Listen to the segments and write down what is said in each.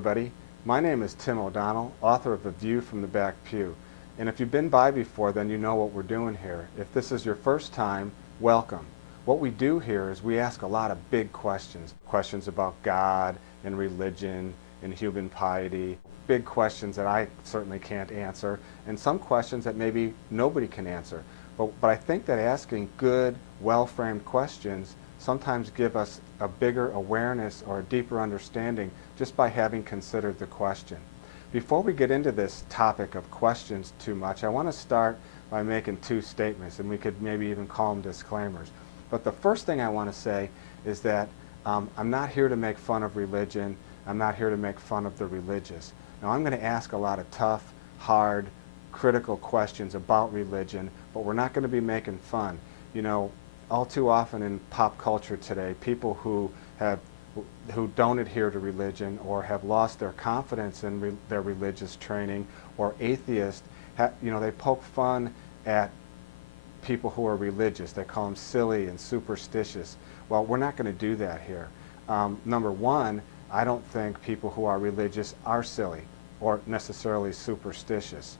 everybody. My name is Tim O'Donnell, author of A View from the Back Pew. And if you've been by before, then you know what we're doing here. If this is your first time, welcome. What we do here is we ask a lot of big questions. Questions about God and religion and human piety. Big questions that I certainly can't answer, and some questions that maybe nobody can answer. But I think that asking good, well-framed questions sometimes give us a bigger awareness or a deeper understanding just by having considered the question. Before we get into this topic of questions too much, I want to start by making two statements, and we could maybe even call them disclaimers. But the first thing I want to say is that I'm not here to make fun of religion. I'm not here to make fun of the religious. Now, I'm going to ask a lot of tough, hard, critical questions about religion, but we're not going to be making fun. You know, all too often in pop culture today, people who don't adhere to religion or have lost their confidence in their religious training, or atheists, they poke fun at people who are religious. They call them silly and superstitious. Well, we're not going to do that here. Number one, I don't think people who are religious are silly or necessarily superstitious.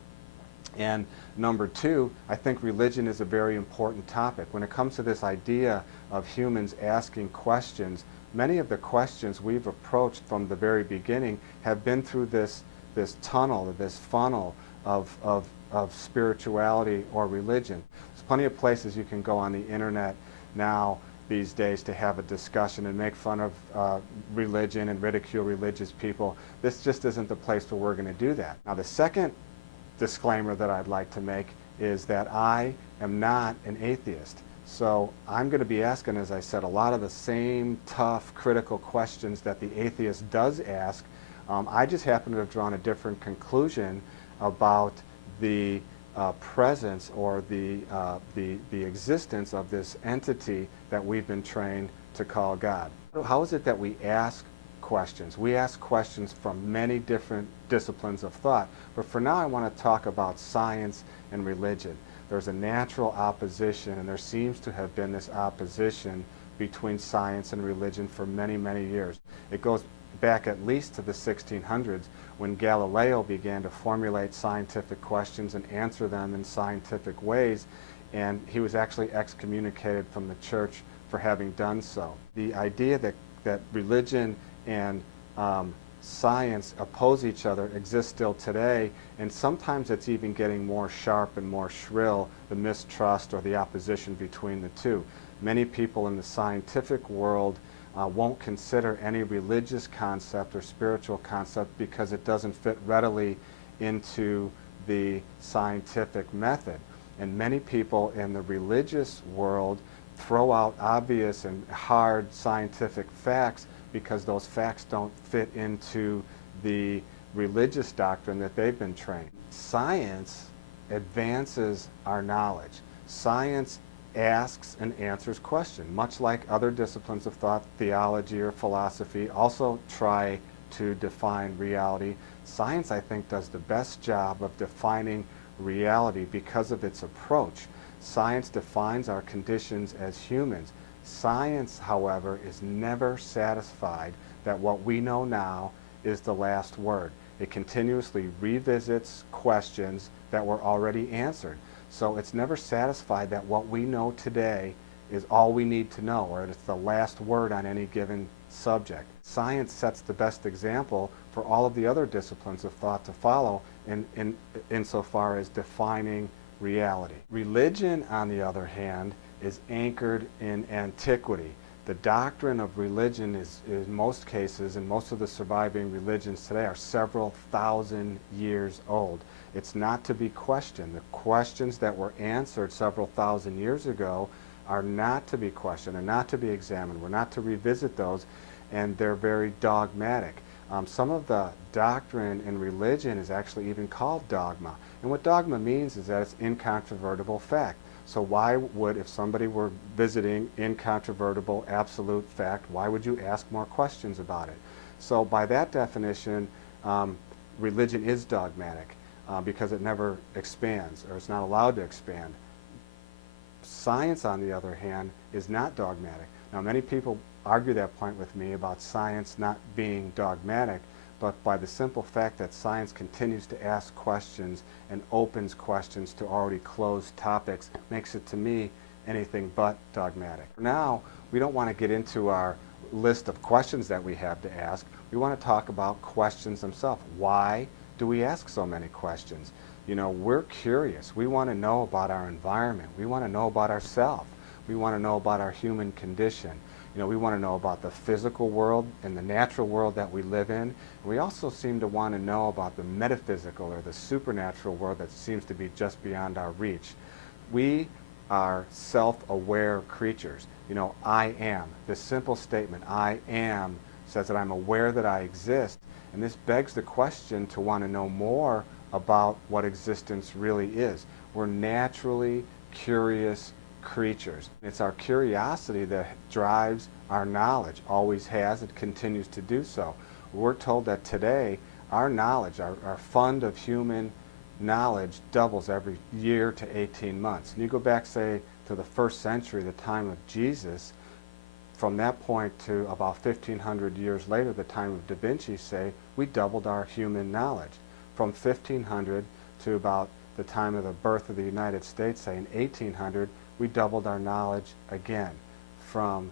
And number two, I think religion is a very important topic. When it comes to this idea of humans asking questions, many of the questions we've approached from the very beginning have been through this tunnel, this funnel of spirituality or religion. There's plenty of places you can go on the internet now these days to have a discussion and make fun of religion and ridicule religious people. This just isn't the place where we're going to do that. Now, the second disclaimer that I'd like to make is that I am not an atheist. So I'm going to be asking, as I said, a lot of the same tough, critical questions that the atheist does ask. I just happen to have drawn a different conclusion about the presence or the existence of this entity that we've been trained to call God. How is it that we ask questions? We ask questions from many different disciplines of thought, but for now I want to talk about science and religion. There's a natural opposition, and there seems to have been this opposition between science and religion for many, many years. It goes back at least to the 1600s, when Galileo began to formulate scientific questions and answer them in scientific ways, and he was actually excommunicated from the church for having done so. The idea that religion and science oppose each other exists still today, and sometimes it's even getting more sharp and more shrill, the mistrust or the opposition between the two. Many people in the scientific world won't consider any religious concept or spiritual concept because it doesn't fit readily into the scientific method. And many people in the religious world throw out obvious and hard scientific facts because those facts don't fit into the religious doctrine that they've been trained. Science advances our knowledge. Science asks and answers questions, much like other disciplines of thought, theology or philosophy, also try to define reality. Science, I think, does the best job of defining reality because of its approach. Science defines our conditions as humans. Science, however, is never satisfied that what we know now is the last word. It continuously revisits questions that were already answered. So it's never satisfied that what we know today is all we need to know, or it's the last word on any given subject. Science sets the best example for all of the other disciplines of thought to follow insofar as defining reality. Religion, on the other hand, is anchored in antiquity. The doctrine of religion is, in most cases, and most of the surviving religions today are several thousand years old. It's not to be questioned. The questions that were answered several thousand years ago are not to be questioned, are not to be examined. We're not to revisit those, and they're very dogmatic. Some of the doctrine in religion is actually even called dogma. And what dogma means is that it's incontrovertible fact. So why would, if somebody were visiting incontrovertible absolute fact, why would you ask more questions about it? So by that definition, religion is dogmatic because it never expands, or it's not allowed to expand. Science, on the other hand, is not dogmatic. Now, many people argue that point with me about science not being dogmatic, but by the simple fact that science continues to ask questions and opens questions to already closed topics makes it, to me, anything but dogmatic. Now, we don't want to get into our list of questions that we have to ask. We want to talk about questions themselves. Why do we ask so many questions? You know, we're curious. We want to know about our environment. We want to know about ourselves. We want to know about our human condition. You know, we want to know about the physical world and the natural world that we live in. And we also seem to want to know about the metaphysical or the supernatural world that seems to be just beyond our reach. We are self-aware creatures. You know, I am. This simple statement, I am, says that I'm aware that I exist. And this begs the question to want to know more about what existence really is. We're naturally curious creatures. It's our curiosity that drives our knowledge, always has, it continues to do so. We're told that today our knowledge, our fund of human knowledge doubles every year to 18 months. And you go back, say, to the first century, the time of Jesus, from that point to about 1,500 years later, the time of Da Vinci, say, we doubled our human knowledge. From 1,500 to about the time of the birth of the United States, say in 1800, we doubled our knowledge again. From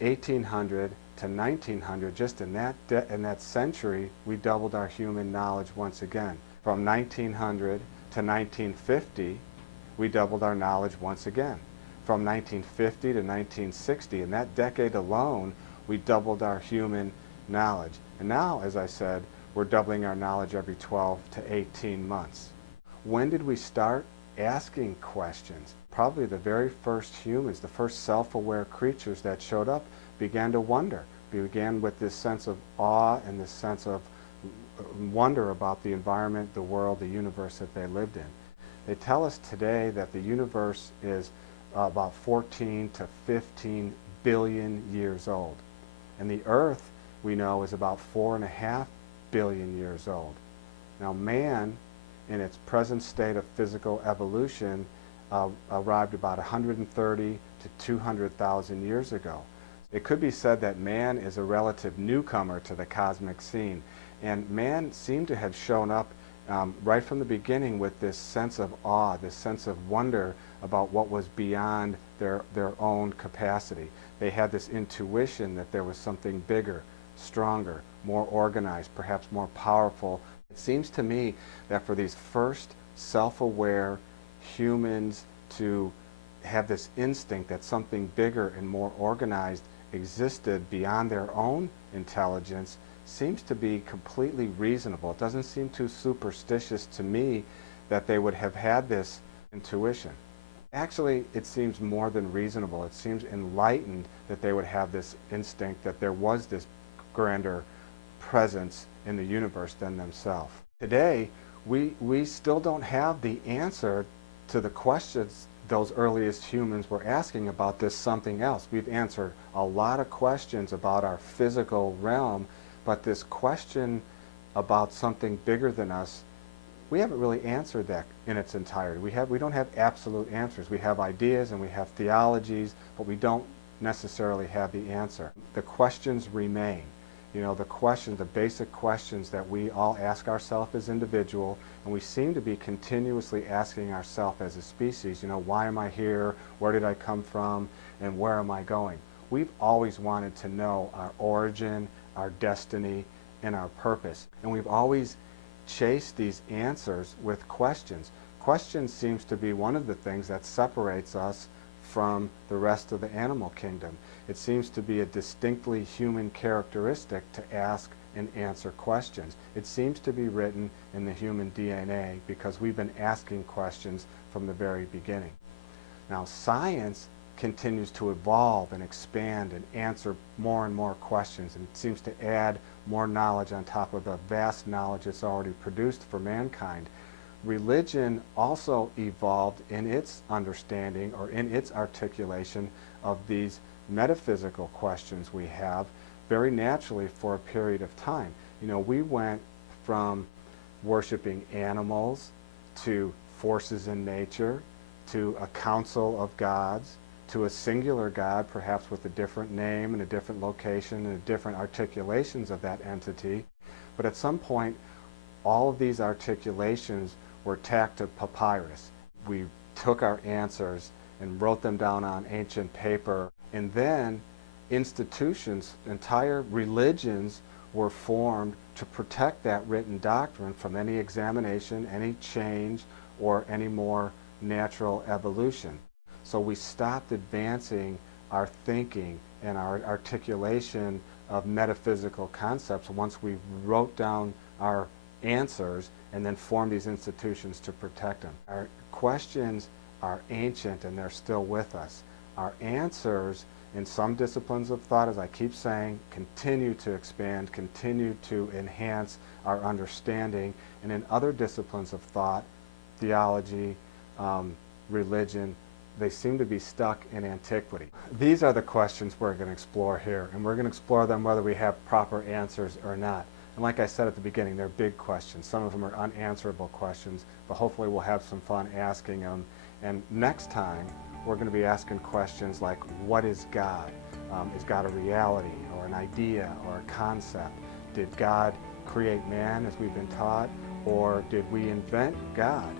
1800 to 1900, just in that century, we doubled our human knowledge once again. From 1900 to 1950, we doubled our knowledge once again. From 1950 to 1960, in that decade alone, we doubled our human knowledge. And now, as I said, we're doubling our knowledge every 12 to 18 months. When did we start asking questions? Probably the very first humans, the first self-aware creatures that showed up, began to wonder. Began with this sense of awe and this sense of wonder about the environment, the world, the universe that they lived in. They tell us today that the universe is about 14 to 15 billion years old. And the Earth, we know, is about 4.5 billion years old. Now, man, in its present state of physical evolution, arrived about 130 to 200,000 years ago. It could be said that man is a relative newcomer to the cosmic scene, and man seemed to have shown up right from the beginning with this sense of awe, this sense of wonder about what was beyond their own capacity. They had this intuition that there was something bigger, stronger, more organized, perhaps more powerful. It seems to me that for these first self-aware humans to have this instinct that something bigger and more organized existed beyond their own intelligence seems to be completely reasonable. It doesn't seem too superstitious to me that they would have had this intuition. Actually, it seems more than reasonable. It seems enlightened that they would have this instinct that there was this grander presence in the universe than themselves. Today, we still don't have the answer to the questions those earliest humans were asking about this something else. We've answered a lot of questions about our physical realm, but this question about something bigger than us, we haven't really answered that in its entirety. We don't have absolute answers. We have ideas and we have theologies, but we don't necessarily have the answer. The questions remain. You know, the questions, the basic questions that we all ask ourselves as individuals, and we seem to be continuously asking ourselves as a species, you know, why am I here? Where did I come from? And where am I going? We've always wanted to know our origin, our destiny, and our purpose. And we've always chased these answers with questions. Questions seems to be one of the things that separates us from the rest of the animal kingdom. It seems to be a distinctly human characteristic to ask and answer questions. It seems to be written in the human DNA because we've been asking questions from the very beginning. Now, science continues to evolve and expand and answer more and more questions, and it seems to add more knowledge on top of the vast knowledge it's already produced for mankind. Religion also evolved in its understanding or in its articulation of these metaphysical questions we have very naturally for a period of time. You know, we went from worshiping animals to forces in nature to a council of gods to a singular God, perhaps with a different name and a different location and different articulations of that entity. But at some point, all of these articulations were tacked to papyrus. We took our answers and wrote them down on ancient paper, and then institutions, entire religions were formed to protect that written doctrine from any examination, any change, or any more natural evolution. So we stopped advancing our thinking and our articulation of metaphysical concepts once we wrote down our answers and then formed these institutions to protect them. Our questions are ancient and they're still with us. Our answers in some disciplines of thought, as I keep saying, continue to expand, continue to enhance our understanding, and in other disciplines of thought, theology, religion, they seem to be stuck in antiquity. These are the questions we're going to explore here, and we're going to explore them whether we have proper answers or not. And like I said at the beginning, they're big questions. Some of them are unanswerable questions, but hopefully we'll have some fun asking them. And next time, we're going to be asking questions like, what is God? Is God a reality or an idea or a concept? Did God create man as we've been taught, or did we invent God?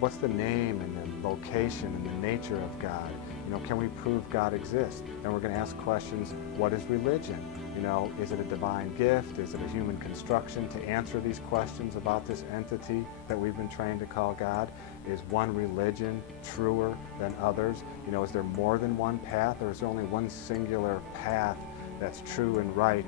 What's the name and the location and the nature of God? You know, can we prove God exists? Then we're going to ask questions, what is religion? You know, is it a divine gift? Is it a human construction? To answer these questions about this entity that we've been trained to call God, is one religion truer than others? You know, is there more than one path, or is there only one singular path that's true and right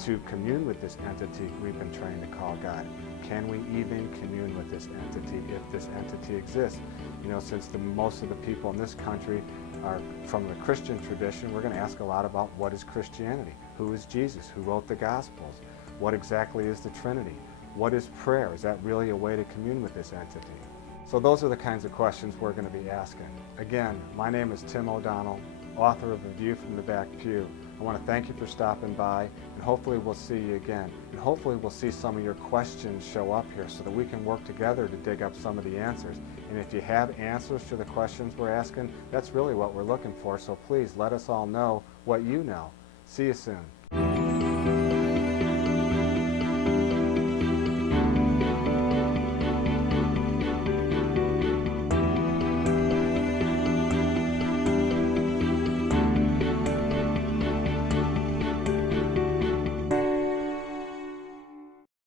to commune with this entity we've been trained to call God? Can we even commune with this entity if this entity exists? You know, since most of the people in this country are from the Christian tradition, we're going to ask a lot about what is Christianity? Who is Jesus? Who wrote the Gospels? What exactly is the Trinity? What is prayer? Is that really a way to commune with this entity? So those are the kinds of questions we're going to be asking. Again, my name is Tim O'Donnell, author of A View from the Back Pew. I want to thank you for stopping by, and hopefully we'll see you again. And hopefully we'll see some of your questions show up here so that we can work together to dig up some of the answers. And if you have answers to the questions we're asking, that's really what we're looking for. So please let us all know what you know. See you soon.